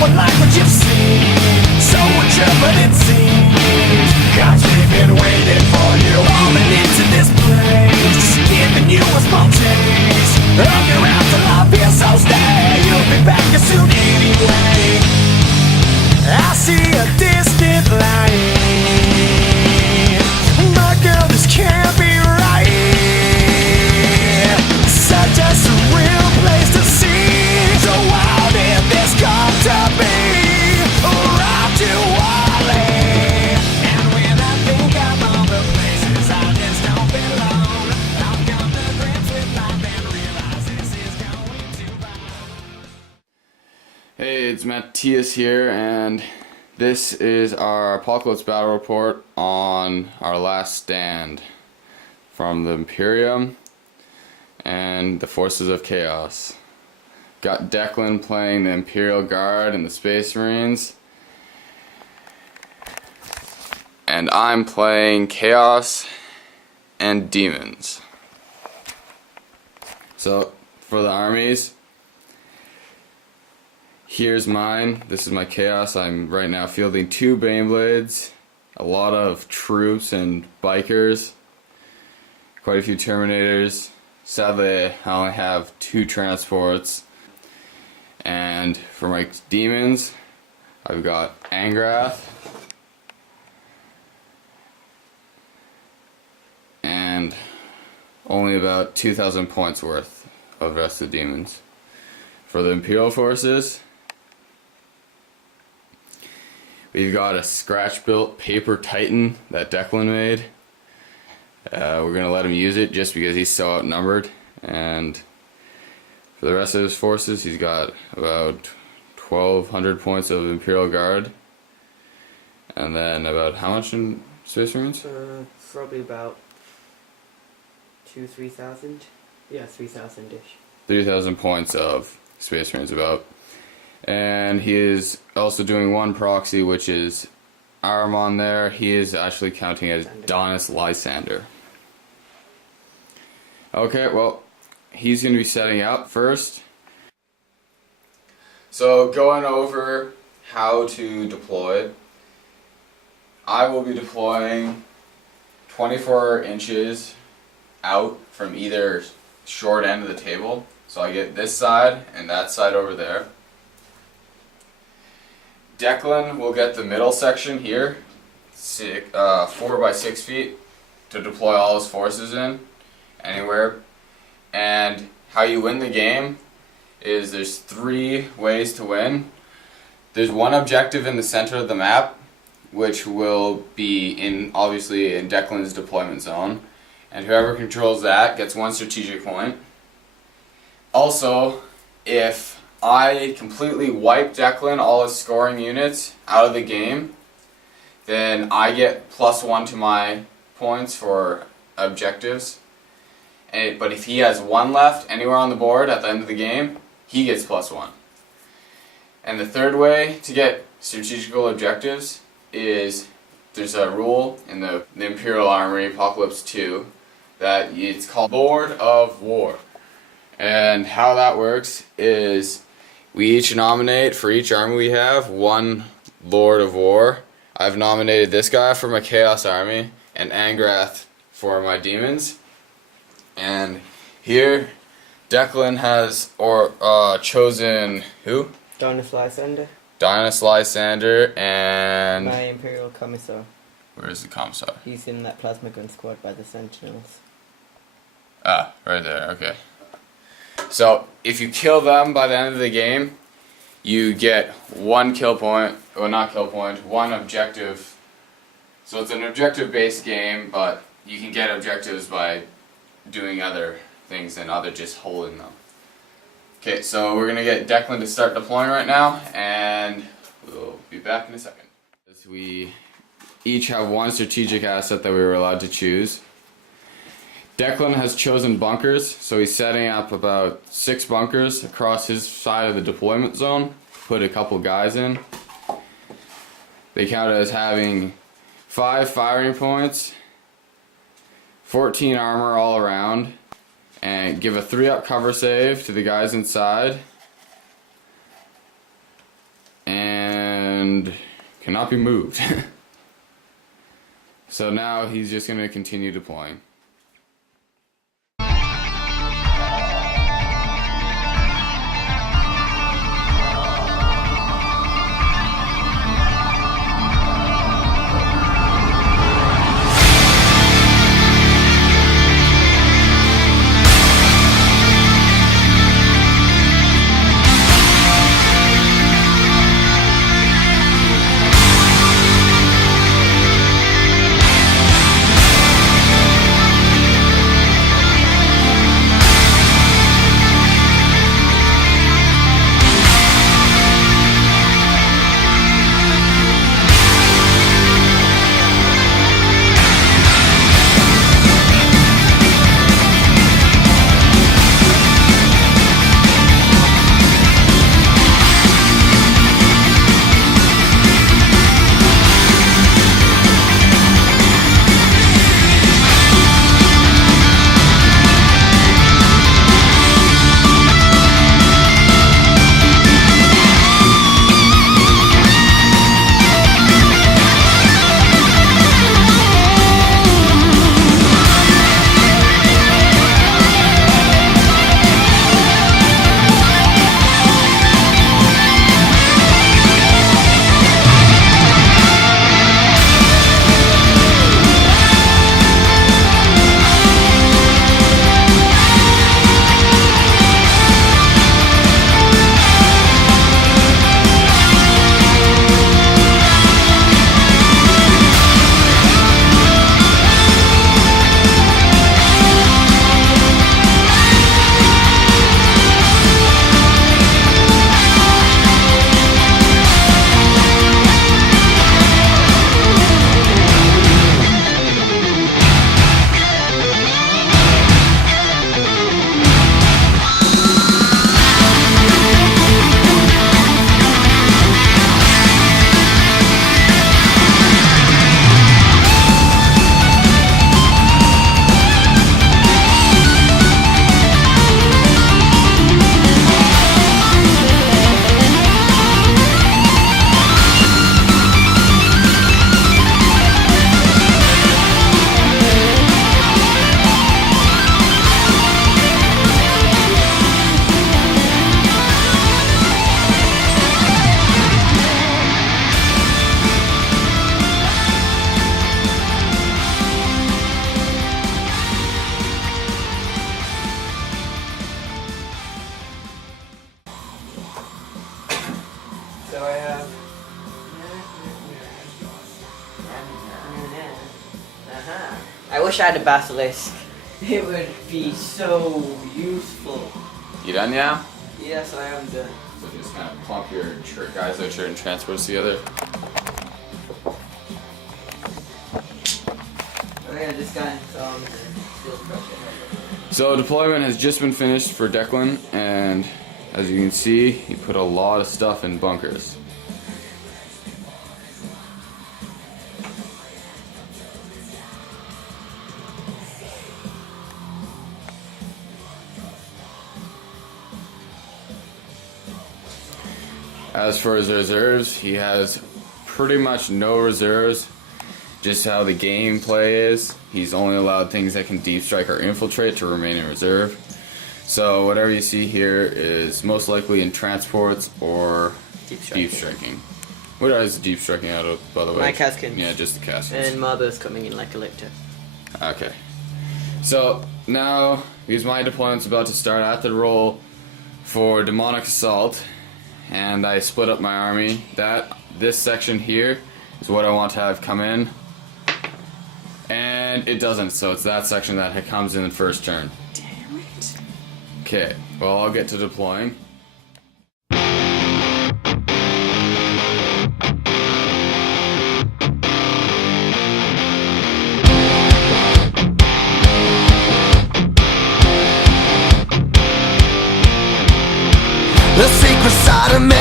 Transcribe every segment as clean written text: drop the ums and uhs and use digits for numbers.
one like what you've seen. So true, but it seems God's been waiting for you. Falling into this place, just giving you a small taste of your afterlife here, so stay. You'll be back soon anyway. I see a distant light. My girl, this can't be right. Such a surreal place to see. So how did this come to be? Robbed you Wally. And when I think of all the places I just don't belong, I've come to grips with life and realize this is going too far. Hey, it's Matthias here, and this is our Apocalypse Battle Report on our last stand from the Imperium and the Forces of Chaos. Got Declan playing the Imperial Guard and the Space Marines, and I'm playing Chaos and Demons. So, for the armies, here's mine. This is my Chaos. I'm right now fielding 2 Baneblades, a lot of troops and bikers, quite a few Terminators. Sadly, I only have 2 transports. And for my Demons, I've got Angrath and only about 2,000 points worth of the rest of the Demons. For the Imperial forces, we've got a scratch-built paper Titan that Declan made. We're going to let him use it just because he's so outnumbered. And for the rest of his forces, he's got about 1,200 points of Imperial Guard. And then about how much in Space Marines? Probably about 3,000. Yeah, 3,000-ish. 3,000 points of Space Marines about. And he is also doing 1 proxy, which is Aramon there. He is actually counting as Donis Lysander. Okay, well, he's going to be setting up first. So, going over how to deploy, I will be deploying 24 inches out from either short end of the table. So I get this side and that side over there. Declan will get the middle section here, 4 by 6 feet, to deploy all his forces in, anywhere. And how you win the game is there's 3 ways to win. There's 1 objective in the center of the map, which will be obviously in Declan's deployment zone, and whoever controls that gets 1 strategic point. Also, if I completely wipe Declan, all his scoring units, out of the game, then I get +1 to my points for objectives. But if he has 1 left anywhere on the board at the end of the game, he gets +1. And the third way to get strategical objectives is there's a rule in the Imperial Armory, Apocalypse 2, that it's called Lord of War. And how that works is we each nominate, for each army we have, 1 Lord of War. I've nominated this guy for my Chaos Army and Angrath for my Demons. And here, Declan has chosen who? Donis Lysander. Donis Lysander and... My Imperial Commissar. Where is the Commissar? He's in that plasma gun squad by the Sentinels. Ah, right there, okay. So, if you kill them by the end of the game, you get 1 kill point, well not kill point, 1 objective. So it's an objective-based game, but you can get objectives by doing other things than just holding them. Okay, so we're going to get Declan to start deploying right now, and we'll be back in a second. We each have 1 strategic asset that we were allowed to choose. Declan has chosen bunkers, so he's setting up about 6 bunkers across his side of the deployment zone. Put a couple guys in. They count as having 5 firing points, 14 armor all around, and give a 3-up cover save to the guys inside. and cannot be moved. So now he's just going to continue deploying. So I have. I wish I had a basilisk. It would be so useful. You done now? Yes, I am done. So just kind of plump your guys out here and transports together. Okay, I just got some steel crusher. So deployment has just been finished for Declan, and as you can see, he put a lot of stuff in bunkers. As for his reserves, he has pretty much no reserves. Just how the gameplay is, he's only allowed things that can deep strike or infiltrate to remain in reserve. So whatever you see here is most likely in transports or deep striking. What is deep striking out of, by the way? My Caskins. Yeah, just the Caskins. And Marbo's coming in like a lictor. Okay. So now, because my deployment's about to start, I have to roll for Demonic Assault, and I split up my army. This section here is what I want to have come in, and it doesn't, so it's that section that comes in the first turn. Damn it. Okay, well, I'll get to deploying. The secret side of me,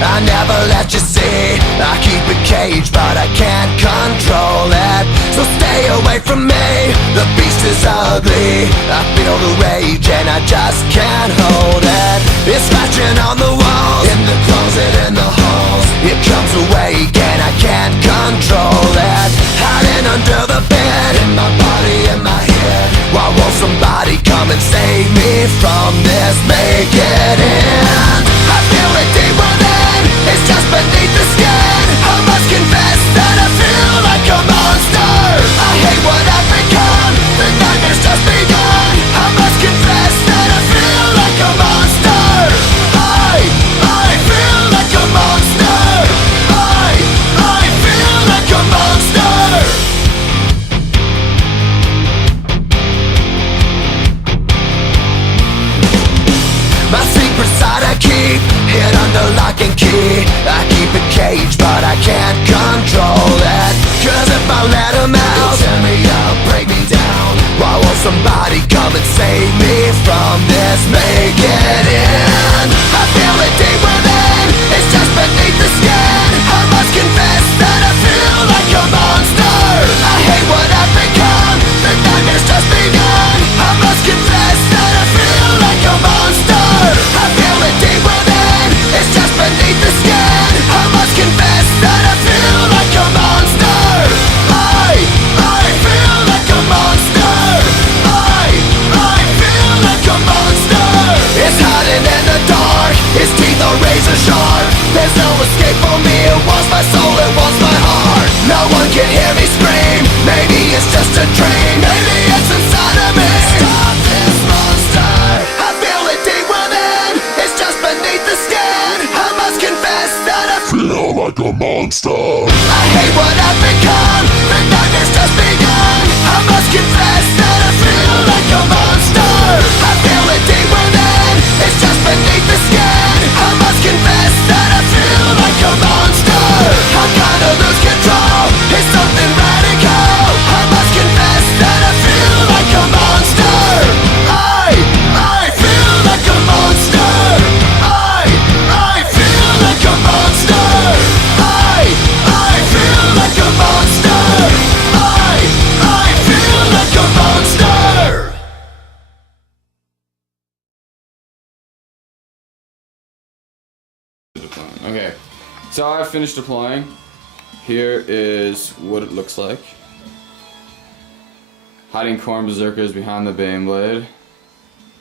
I never let you see. I keep it caged, but I can't control it. So stay away from me, the beast is ugly. I feel the rage and I just can't hold it. It's scratching on the walls, in the closet, in the halls. It comes away come and save me from this. Make it end. I feel it deep within, it's just beneath the skin. I must confess that I feel like a monster. I hate what I've become, the nightmare's just begun. I must confess that I feel like a monster. I feel like a monster. I feel like a monster. My secret side I keep hid under lock and key. I keep it caged but I can't control it. Cause if I let him out, he'll tear me up, break me down. Why won't somebody come and save me from this? Make it end. I feel it deep within, it's just beneath the skin. I must confess that I feel like a monster. I hate what I've become, the nightmare's just begun. I must confess that I feel like a monster. I feel it deep within, it's just beneath the skin. I must confess that I feel like a monster. I feel like a monster. I feel like a monster. It's hiding in the dark, its teeth are razor sharp. There's no escape for me, it wants my soul, it wants my heart. No one can hear me scream, maybe it's just a dream. Maybe it's inside of me. Stop this monster. I feel it deep within, it's just beneath the skin. I must confess that I feel like a monster. I hate what I've become, the nightmare's just begun. I must confess that I feel like a monster. I feel it deep within, it's just beneath the skin. I must confess that I feel like a monster. I'm gonna lose control, it's something radical. I must confess that I feel like a monster. I feel like a monster. I feel like a monster. I feel like a monster. I feel like a monster. Okay, so I finished deploying. Here is what it looks like. Hiding Corn Berserkers behind the Baneblade,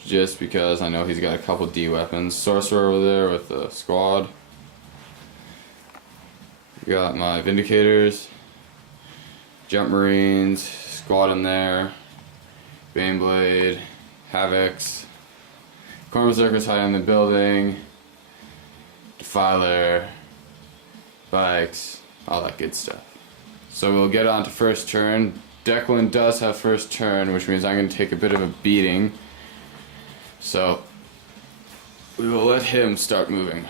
just because I know he's got a couple D weapons. Sorcerer over there with the squad. Got my Vindicators, Jump Marines, squad in there, Baneblade, Havocs, Corn Berserkers hiding in the building, Defiler, bikes, all that good stuff. So we'll get on to first turn. Declan does have first turn, which means I'm going to take a bit of a beating. So we will let him start moving.